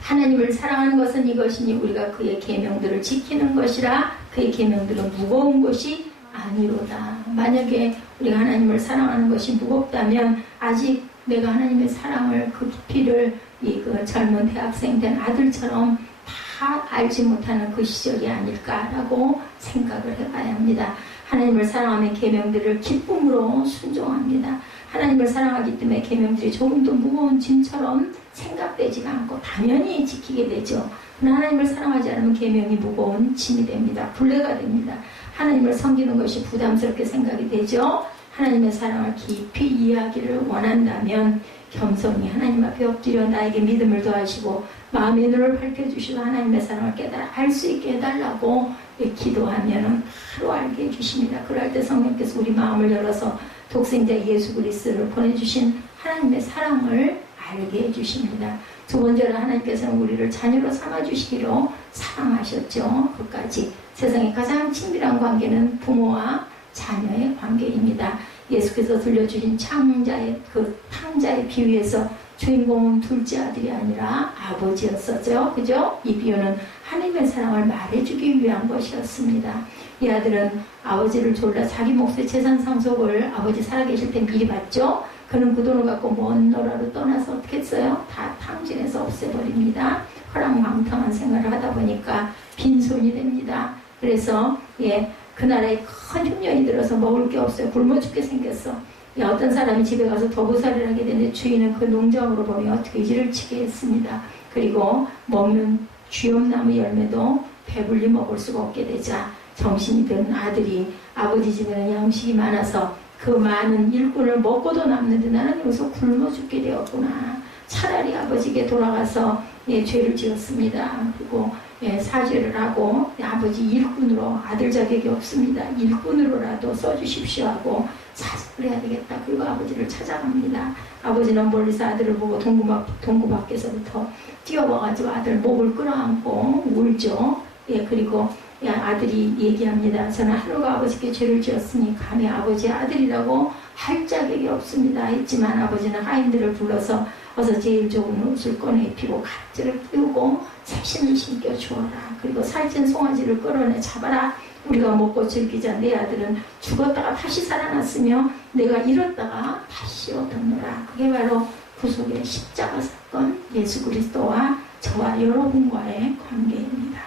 하나님을 사랑하는 것은 이것이니 우리가 그의 계명들을 지키는 것이라. 그의 계명들은 무거운 것이 아니로다. 만약에 우리가 하나님을 사랑하는 것이 무겁다면 아직 내가 하나님의 사랑을 그 깊이를 그 젊은 대학생 된 아들처럼 다 알지 못하는 그 시절이 아닐까라고 생각을 해봐야 합니다. 하나님을 사랑하며 계명들을 기쁨으로 순종합니다. 하나님을 사랑하기 때문에 계명들이 조금도 무거운 짐처럼 생각되지가 않고 당연히 지키게 되죠. 그러나 하나님을 사랑하지 않으면 계명이 무거운 짐이 됩니다. 불레가 됩니다. 하나님을 섬기는 것이 부담스럽게 생각이 되죠. 하나님의 사랑을 깊이 이해하기를 원한다면 겸손히 하나님 앞에 엎드려 나에게 믿음을 더하시고 마음의 눈을 밝혀주시고 하나님의 사랑을 깨달아 알 수 있게 해달라고 기도하면 바로 알게 해주십니다. 그럴 때 성령께서 우리 마음을 열어서 독생자 예수 그리스도를 보내주신 하나님의 사랑을 알게 해주십니다. 두 번째로 하나님께서는 우리를 자녀로 삼아주시기로 사랑하셨죠. 끝까지. 세상의 가장 친밀한 관계는 부모와 자녀의 관계입니다. 예수께서 들려주신 창자의 그 탕자의 비유에서 주인공은 둘째 아들이 아니라 아버지였었죠. 그죠? 이 비유는 하나님의 사랑을 말해주기 위한 것이었습니다. 이 아들은 아버지를 졸라 자기 몫의 재산 상속을 아버지 살아계실 때 미리 받죠. 그는 그 돈을 갖고 먼 나라로 떠나서 어떻게 했어요? 다 탕진해서 없애버립니다. 허랑방탕한 생활을 하다 보니까 빈손이 됩니다. 그래서 그 나라에 큰 흉년이 들어서 먹을 게 없어요. 굶어 죽게 생겼어. 어떤 사람이 집에 가서 도구살이를 하게 되는데 주인은 그 농장으로 보며 돼지를 치게 했습니다. 그리고 먹는 쥐엄나무 열매도 배불리 먹을 수가 없게 되자 정신이 든 아들이 아버지 집에는 양식이 많아서 그 많은 일꾼을 먹고도 남는데 나는 여기서 굶어 죽게 되었구나. 차라리 아버지에게 돌아가서 죄를 지었습니다. 그리고 사죄를 하고 아버지 일꾼으로, 아들 자격이 없습니다. 일꾼으로라도 써주십시오 하고 사죄를 해야 되겠다. 그리고 아버지를 찾아갑니다. 아버지는 멀리서 아들을 보고 동구 밖에서부터 뛰어와가지고 아들 목을 끌어안고 울죠. 그리고 아들이 얘기합니다. 저는 하루가 아버지께 죄를 지었으니 감히 아버지의 아들이라고 할 자격이 없습니다. 했지만 아버지는 하인들을 불러서 어서 제일 좋은 옷을 꺼내 입히고 갓질을 띄우고 새신을 신겨 주어라. 그리고 살찐 송아지를 끌어내 잡아라. 우리가 먹고 즐기자. 내 아들은 죽었다가 다시 살아났으며 내가 잃었다가 다시 얻었노라. 그게 바로 구속의 십자가 사건, 예수 그리스도와 저와 여러분과의 관계입니다.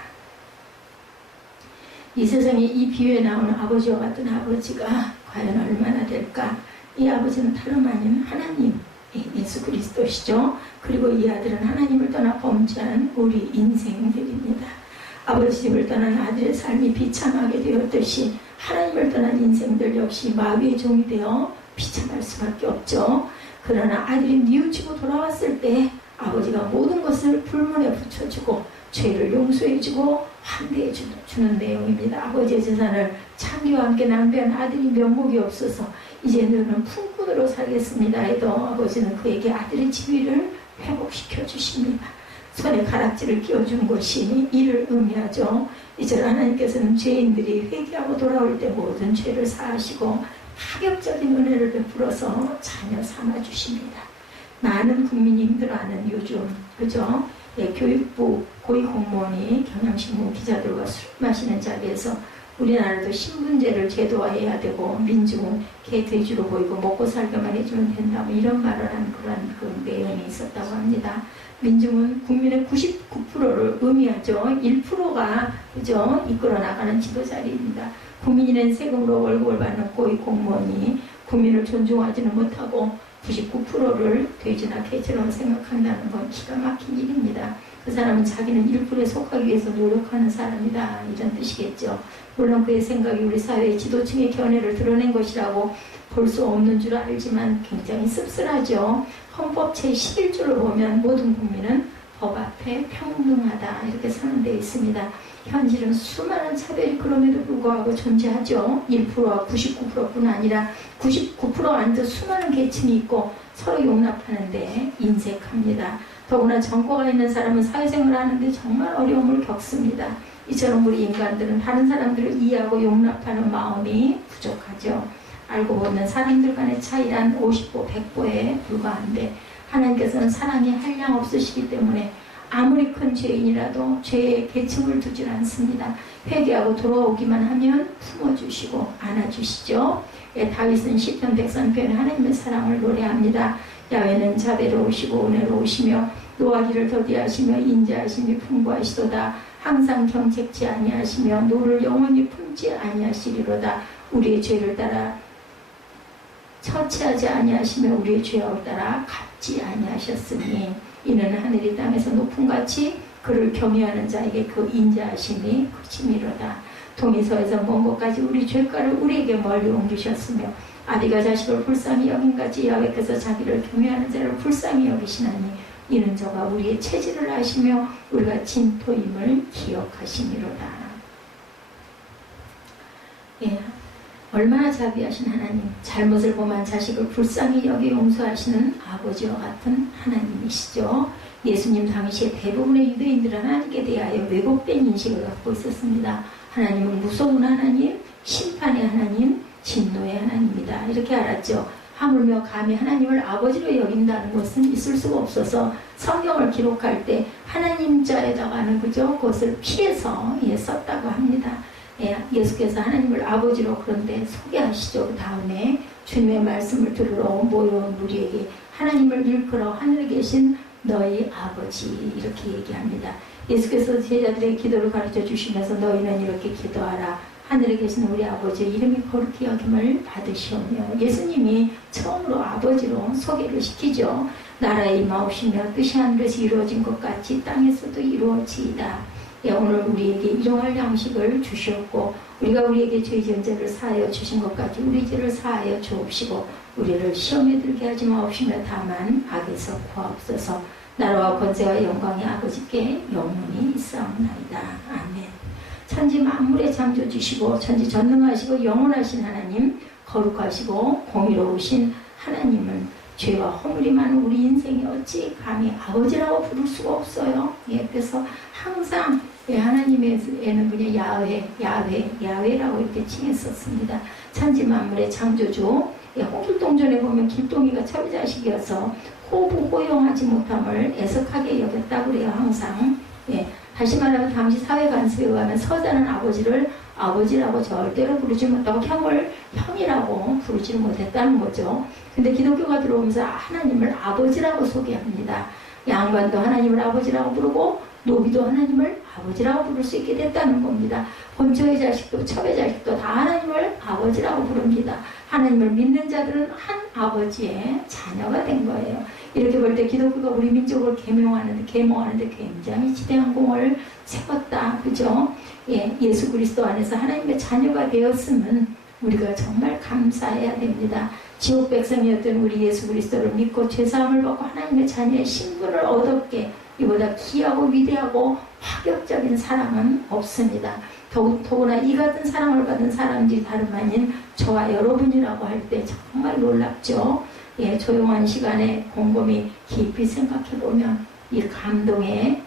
이 세상에 이 비유에 나오는 아버지와 같은 아버지가 과연 얼마나 될까? 이 아버지는 다름 아닌 하나님, 예수 그리스도시죠. 그리고 이 아들은 하나님을 떠나 범죄한 우리 인생들입니다. 아버지 집을 떠난 아들의 삶이 비참하게 되었듯이 하나님을 떠난 인생들 역시 마귀의 종이 되어 비참할 수밖에 없죠. 그러나 아들이 뉘우치고 돌아왔을 때 아버지가 모든 것을 불문에 붙여주고 죄를 용서해주고 환대해주는 내용입니다. 아버지의 재산을 창기와 함께 낭비한 아들이 면목이 없어서 이제 너는 품꾼으로 살겠습니다 해도 아버지는 그에게 아들의 지위를 회복시켜 주십니다. 손에 가락지를 끼워준 것이 이를 의미하죠. 이제 하나님께서는 죄인들이 회개하고 돌아올 때 모든 죄를 사하시고 파격적인 은혜를 베풀어서 자녀 삼아주십니다. 많은 국민이 힘들어하는 요즘, 그죠? 교육부 고위공무원이 경향신문 기자들과 술 마시는 자리에서 우리나라도 신분제를 제도화해야 되고 민중은 개돼지로 보이고 먹고 살기만 해주면 된다, 이런 말을 한 그런 그 내용이 있었다고 합니다. 민중은 국민의 99%를 의미하죠. 1%가 그죠? 이끌어 나가는 지도자리입니다. 국민이 낸 세금으로 월급을 받는 고위공무원이 국민을 존중하지는 못하고 99%를 돼지나 개처럼 생각한다는 건 기가 막힌 일입니다. 그 사람은 자기는 1%에 속하기 위해서 노력하는 사람이다, 이런 뜻이겠죠. 물론 그의 생각이 우리 사회의 지도층의 견해를 드러낸 것이라고 볼 수 없는 줄 알지만 굉장히 씁쓸하죠. 헌법 제11조를 보면 모든 국민은 법 앞에 평등하다, 이렇게 선언되어 있습니다. 현실은 수많은 차별이 그럼에도 불구하고 존재하죠. 1%와 99%뿐 아니라 99% 안에도 수많은 계층이 있고 서로 용납하는데 인색합니다. 더구나 정과가 있는 사람은 사회생활을 하는데 정말 어려움을 겪습니다. 이처럼 우리 인간들은 다른 사람들을 이해하고 용납하는 마음이 부족하죠. 알고 보면 사람들 간의 차이란 50보 100보에 불과한데 하나님께서는 사랑이 한량 없으시기 때문에 아무리 큰 죄인이라도 죄의 계층을 두질 않습니다. 회개하고 돌아오기만 하면 품어주시고 안아주시죠. 다윗은 시편 103편에 하나님의 사랑을 노래합니다. 야훼는 자비로우시고 은혜로우시며 노하기를 더디하시며 인자하심이 풍부하시도다. 항상 경책치 아니하시며 노를 영원히 품지 아니하시리로다. 우리의 죄를 따라 처치하지 아니하시며 우리의 죄악을 따라 갚지 아니하셨으니 이는 하늘이 땅에서 높음같이 그를 경외하는 자에게 그 인자하심이 그치미로다. 동에서에서 먼 곳까지 우리 죄가를 우리에게 멀리 옮기셨으며 아비가 자식을 불쌍히 여긴같이 야훼께서 자기를 경외하는 자를 불쌍히 여기시나니 이는 저가 우리의 체질을 아시며 우리가 진토임을 기억하시미로다. 예, 얼마나 자비하신 하나님, 잘못을 범한 자식을 불쌍히 여기 용서하시는 아버지와 같은 하나님이시죠. 예수님 당시에 대부분의 유대인들은 하나님께 대하여 왜곡된 인식을 갖고 있었습니다. 하나님은 무서운 하나님, 심판의 하나님, 진노의 하나님이다, 이렇게 알았죠. 하물며 감히 하나님을 아버지로 여긴다는 것은 있을 수가 없어서 성경을 기록할 때 하나님 자에다가는 그죠? 그것을 피해서 썼다고 합니다. 예수께서 하나님을 아버지로 그런데 소개하시죠. 그 다음에 주님의 말씀을 들으러 모여온 무리에게 하나님을 일컬어 하늘에 계신 너희 아버지, 이렇게 얘기합니다. 예수께서 제자들의 기도를 가르쳐 주시면서 너희는 이렇게 기도하라. 하늘에 계신 우리 아버지의 이름이 거룩히 여김을 받으시오며, 예수님이 처음으로 아버지로 소개를 시키죠. 나라의 임하옵시며 뜻이 하늘에서 이루어진 것 같이 땅에서도 이루어지이다. 오늘 우리에게 일용할 양식을 주셨고 우리가 우리에게 죄 지은 죄를 사하여 주신 것 같이 우리 죄를 사하여 주옵시고 우리를 시험에 들게 하지 마옵시며 다만 악에서 구하옵소서. 나라와 권세와 영광이 아버지께 영원히 있사옵나이다. 아멘. 천지 만물의 창조주시고 천지 전능하시고 영원하신 하나님, 거룩하시고 공의로우신 하나님은 죄와 허물이 많은 우리 인생이 어찌 감히 아버지라고 부를 수가 없어요. 그래서 항상 하나님에는 그냥 야훼라고 이렇게 칭했었습니다. 천지 만물의 창조주. 홍길동전에 보면 길동이가 철자식이어서 호부호용하지 못함을 애석하게 여겼다고 그래요. 항상. 다시 말하면 당시 사회 관습에 의하면 서자는 아버지를 아버지라고 절대로 부르지 못하고 형을 형이라고 부르지 못했다는 거죠. 근데 기독교가 들어오면서 하나님을 아버지라고 소개합니다. 양반도 하나님을 아버지라고 부르고 노비도 하나님을 아버지라고 부를 수 있게 됐다는 겁니다. 본초의 자식도 첩의 자식도 다 하나님을 아버지라고 부릅니다. 하나님을 믿는 자들은 한 아버지의 자녀가 된 거예요. 이렇게 볼 때 기독교가 우리 민족을 계몽하는데 굉장히 지대한 공을 세웠다. 그죠? 예, 예수 그리스도 안에서 하나님의 자녀가 되었으면 우리가 정말 감사해야 됩니다. 지옥 백성이었던 우리 예수 그리스도를 믿고 죄사함을 받고 하나님의 자녀의 신분을 얻었기에 이보다 귀하고 위대하고 파격적인 사랑은 없습니다. 더구나 이 같은 사랑을 받은 사람들이 다름 아닌 저와 여러분이라고 할 때 정말 놀랍죠. 예, 조용한 시간에 곰곰이 깊이 생각해보면 이 감동에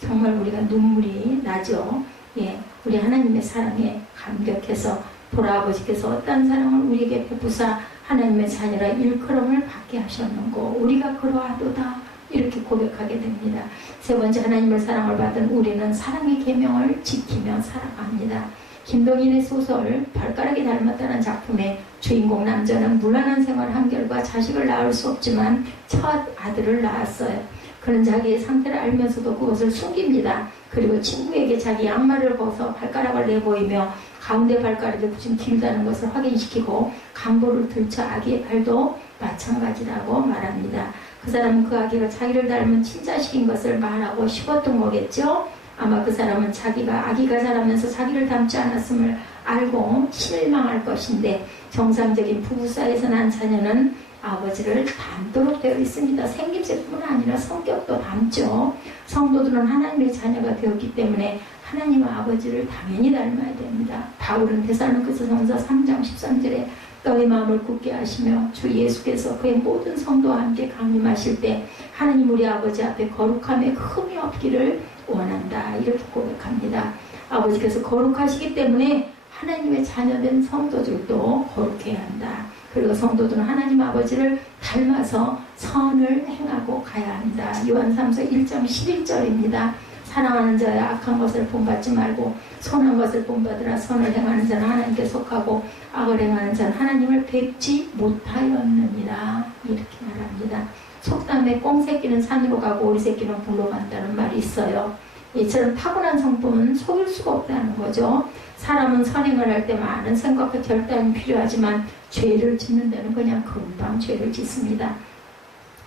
정말 우리가 눈물이 나죠. 예, 우리 하나님의 사랑에 감격해서 보라 아버지께서 어떤 사랑을 우리에게 베푸사 하나님의 자녀라 일컬음을 받게 하셨는고 우리가 그러하도다 이렇게 고백하게 됩니다. 세 번째, 하나님을 사랑을 받은 우리는 사랑의 계명을 지키며 살아갑니다. 김동인의 소설 발가락이 닮았다는 작품의 주인공 남자는 물란한 생활 한결과 자식을 낳을 수 없지만 첫 아들을 낳았어요. 그는 자기의 상태를 알면서도 그것을 숨깁니다. 그리고 친구에게 자기 양말을 벗어 발가락을 내보이며 가운데 발가락이 부심 길다는 것을 확인시키고 강보를 들쳐 아기의 발도 마찬가지라고 말합니다. 그 사람은 그 아기가 자기를 닮은 친자식인 것을 말하고 싶었던 거겠죠. 아마 그 사람은 자기가 아기가 자라면서 자기를 닮지 않았음을 알고 실망할 것인데 정상적인 부부 사이에서 난 자녀는 아버지를 닮도록 되어 있습니다. 생김새뿐만 아니라 성격도 닮죠. 성도들은 하나님의 자녀가 되었기 때문에 하나님의 아버지를 당연히 닮아야 됩니다. 바울은 데살로니가서 3장 13절에 너희 마음을 굳게 하시며 주 예수께서 그의 모든 성도와 함께 강림하실 때 하나님 우리 아버지 앞에 거룩함에 흠이 없기를 원한다 이렇게 고백합니다. 아버지께서 거룩하시기 때문에 하나님의 자녀된 성도들도 거룩해야 한다. 그리고 성도들은 하나님 아버지를 닮아서 선을 행하고 가야 한다. 요한 3서 1장 11절입니다. 사랑하는 자야 악한 것을 본받지 말고 선한 것을 본받으라. 선을 행하는 자는 하나님께 속하고 악을 행하는 자는 하나님을 뵙지 못하였느니라 이렇게 말합니다. 속담에 꽁 새끼는 산으로 가고 오리 새끼는 불로 간다는 말이 있어요. 이처럼 타고난 성품은 속일 수가 없다는 거죠. 사람은 선행을 할 때 많은 생각과 결단이 필요하지만 죄를 짓는 데는 그냥 금방 죄를 짓습니다.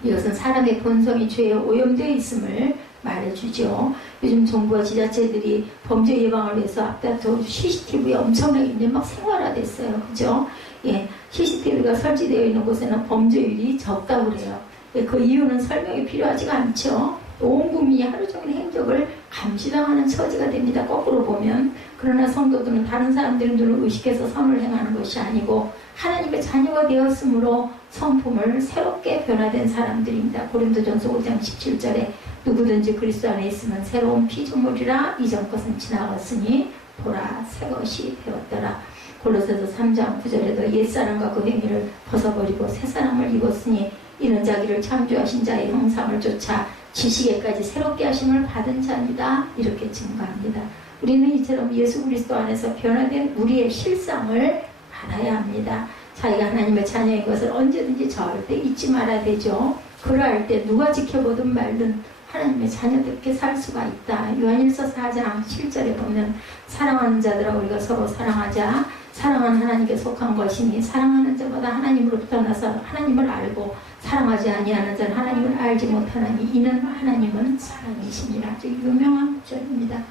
이것은 사람의 본성이 죄에 오염되어 있음을 말해주죠. 요즘 정부와 지자체들이 범죄 예방을 위해서 앞다투어 CCTV에 엄청나게 이제 막 생활화됐어요. 그죠? 예, CCTV가 설치되어 있는 곳에는 범죄율이 적다고 그래요. 예, 그 이유는 설명이 필요하지가 않죠. 온 국민이 하루 종일 행적을 감시당하는 처지가 됩니다. 거꾸로 보면. 그러나 성도들은 다른 사람들의 눈을 의식해서 선을 행하는 것이 아니고 하나님의 자녀가 되었으므로 성품을 새롭게 변화된 사람들입니다. 고린도전서 5장 17절에 누구든지 그리스도 안에 있으면 새로운 피조물이라 이전 것은 지나갔으니 보라 새 것이 되었더라. 골로새서 3장 9절에도 옛사람과 그 행위를 벗어버리고 새사람을 입었으니 이는 자기를 창조하신 자의 형상을 쫓아 지식에까지 새롭게 하심을 받은 자입니다. 이렇게 증거합니다. 우리는 이처럼 예수 그리스도 안에서 변화된 우리의 실상을 알아야 합니다. 자기가 하나님의 자녀인 것을 언제든지 절대 잊지 말아야 되죠. 그러할 때 누가 지켜보든 말든 하나님의 자녀답게 살 수가 있다. 요한일서 4장 7절에 보면 사랑하는 자들아 우리가 서로 사랑하자. 사랑은 하나님께 속한 것이니 사랑하는 자마다 하나님으로부터 나서 하나님을 알고 사랑하지 아니하는 자는 하나님을 알지 못하나니 이는 하나님은 사랑이시니라. 아주 유명한 구절입니다.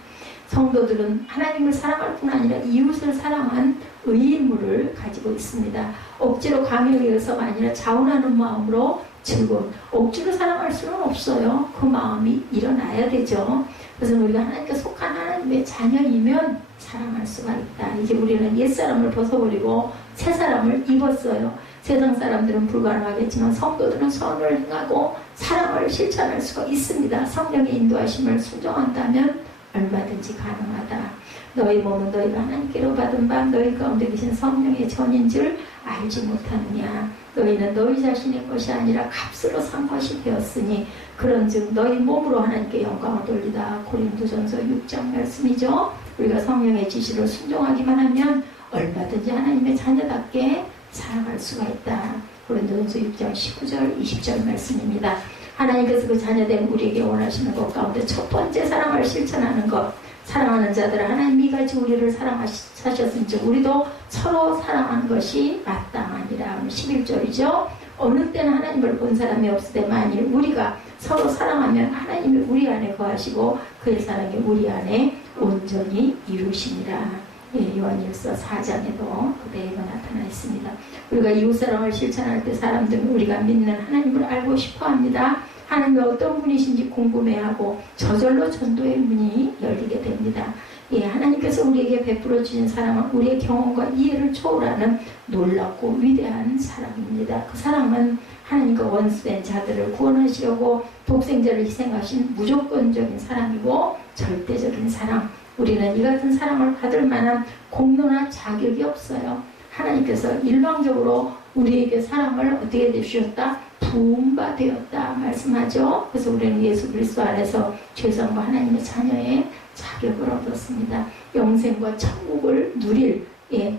성도들은 하나님을 사랑할 뿐 아니라 이웃을 사랑한 의인물을 가지고 있습니다. 억지로 강요에 의해서가 아니라 자원하는 마음으로 즐거운 억지로 사랑할 수는 없어요. 그 마음이 일어나야 되죠. 그래서 우리가 하나님께 속한 하나님의 자녀이면 사랑할 수가 있다. 이제 우리는 옛사람을 벗어버리고 새사람을 입었어요. 세상 사람들은 불가능하겠지만 성도들은 선을 행하고 사랑을 실천할 수가 있습니다. 성령의 인도하심을 순종한다면 얼마든지 가능하다. 너희 몸은 너희가 하나님께로 받은 바 너희 가운데 계신 성령의 전인 줄 알지 못하느냐. 너희는 너희 자신의 것이 아니라 값으로 산 것이 되었으니 그런즉 너희 몸으로 하나님께 영광을 돌리다. 고린도전서 6장 말씀이죠. 우리가 성령의 지시를 순종하기만 하면 얼마든지 하나님의 자녀답게 살아갈 수가 있다. 고린도전서 6장 19절 20절 말씀입니다. 하나님께서 그 자녀된 우리에게 원하시는 것 가운데 첫 번째 사랑을 실천하는 것, 사랑하는 자들 하나님이 같이 우리를 사랑하셨은즉 우리도 서로 사랑하는 것이 마땅하니라. 11절이죠. 어느 때는 하나님을 본 사람이 없으되 만일 우리가 서로 사랑하면 하나님이 우리 안에 거하시고 그의 사랑이 우리 안에 온전히 이루시니라. 예, 요한일서 4장에도 그대로 나타나 있습니다. 우리가 이웃사랑을 실천할 때 사람들은 우리가 믿는 하나님을 알고 싶어합니다. 하나님이 어떤 분이신지 궁금해하고 저절로 전도의 문이 열리게 됩니다. 예, 하나님께서 우리에게 베풀어 주신 사랑은 우리의 경험과 이해를 초월하는 놀랍고 위대한 사랑입니다. 그 사랑은 하나님과 원수된 자들을 구원하시려고 독생자를 희생하신 무조건적인 사랑이고 절대적인 사랑. 우리는 이 같은 사랑을 받을 만한 공로나 자격이 없어요. 하나님께서 일방적으로 우리에게 사랑을 어떻게 해주셨다? 부음바 되었다 말씀하죠. 그래서 우리는 예수 그리스도 안에서 죄성과 하나님의 자녀의 자격을 얻었습니다. 영생과 천국을 누릴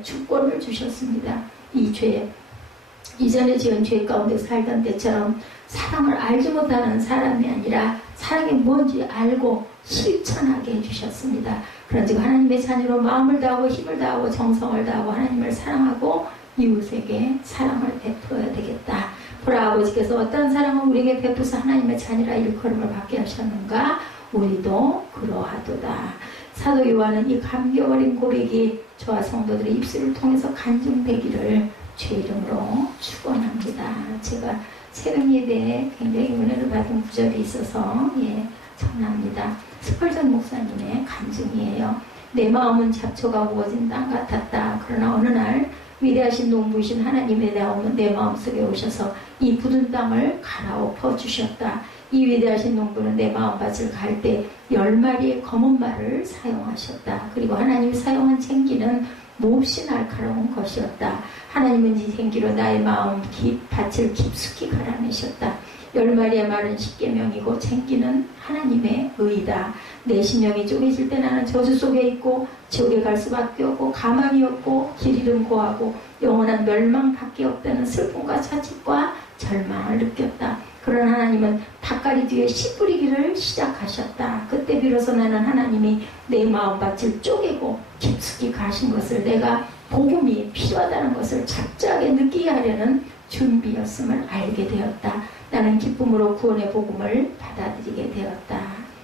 주권을 주셨습니다. 이 죄, 이전에 지은 죄 가운데 살던 때처럼 사랑을 알지 못하는 사람이 아니라 사랑이 뭔지 알고 실천하게 해주셨습니다. 그런즉 하나님의 자녀로 마음을 다하고 힘을 다하고 정성을 다하고 하나님을 사랑하고 이웃에게 사랑을 베풀어야 되겠다. 보라, 아버지께서 어떤 사랑을 우리에게 베푸사 하나님의 자녀라 일컬음을 받게 하셨는가? 우리도 그러하도다. 사도 요한은 이 감격 어린 고백이 저와 성도들의 입술을 통해서 간증되기를 주 이름으로 축원합니다. 제가 새벽 예배에 굉장히 은혜를 받은 구절이 있어서 전합니다. 스펄전 목사님의 간증이에요. 내 마음은 잡초가 우거진 땅 같았다. 그러나 어느 날 위대하신 농부이신 하나님의 내 마음속에 오셔서 이 굳은 땅을 갈아엎어 주셨다. 이 위대하신 농부는 내 마음밭을 갈 때 10마리의 검은 말을 사용하셨다. 그리고 하나님이 사용한 쟁기는 몹시 날카로운 것이었다. 하나님은 이 쟁기로 나의 마음 밭을 깊숙이 갈아내셨다. 10마리의 말은 십계명이고 쟁기는 하나님의 의이다. 내 심령이 쪼개질 때 나는 저주 속에 있고 지옥에 갈 수밖에 없고 가망이 없고 길 잃음 고하고 영원한 멸망밖에 없다는 슬픔과 자책과 절망을 느꼈다. 그러나 하나님은 닭가리 뒤에 씨 뿌리기를 시작하셨다. 그때 비로소 나는 하나님이 내 마음밭을 쪼개고 깊숙이 가신 것을, 내가 복음이 필요하다는 것을 착착하게 느끼게 하려는 준비였음을 알게 되었다. 나는 기쁨으로 구원의 복음을 받아들이게 되었다.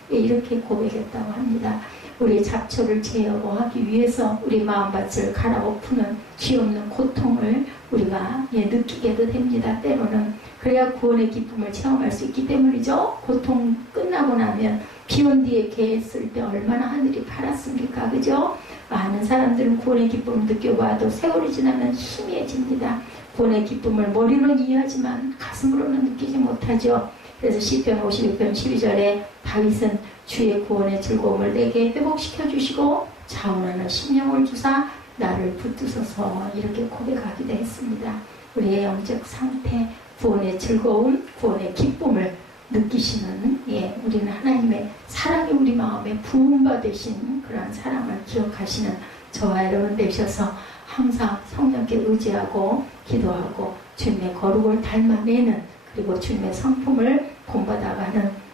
이렇게 고백했다고 합니다. 우리 잡초를 제거하기 위해서 우리 마음밭을 갈아엎는 뒤없는 고통을 우리가 느끼게도 됩니다. 때로는 그래야 구원의 기쁨을 체험할 수 있기 때문이죠. 고통 끝나고 나면 비온 뒤에 개했을 때 얼마나 하늘이 파랗습니까? 그죠? 많은 사람들은 구원의 기쁨을 느껴봐도 세월이 지나면 희미해집니다. 구원의 기쁨을 머리로는 이해하지만 가슴으로는 느끼지 못하죠. 그래서 시편 56편 12절에 다윗은 주의 구원의 즐거움을 내게 회복시켜 주시고 자원하는 심령을 주사 나를 붙드소서, 이렇게 고백하기도 했습니다. 우리의 영적 상태, 구원의 즐거움, 구원의 기쁨을 느끼시는 우리는 하나님의 사랑이 우리 마음에 부음받으신 그런 사랑을 기억하시는 저와 여러분 되셔서 항상 성령께 의지하고 기도하고 주님의 거룩을 닮아내는, 그리고 주님의 성품을 본받아가는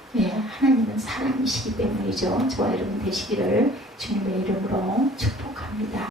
하나님은 사랑이시기 때문이죠. 저와 여러분 되시기를 주님의 이름으로 축복합니다.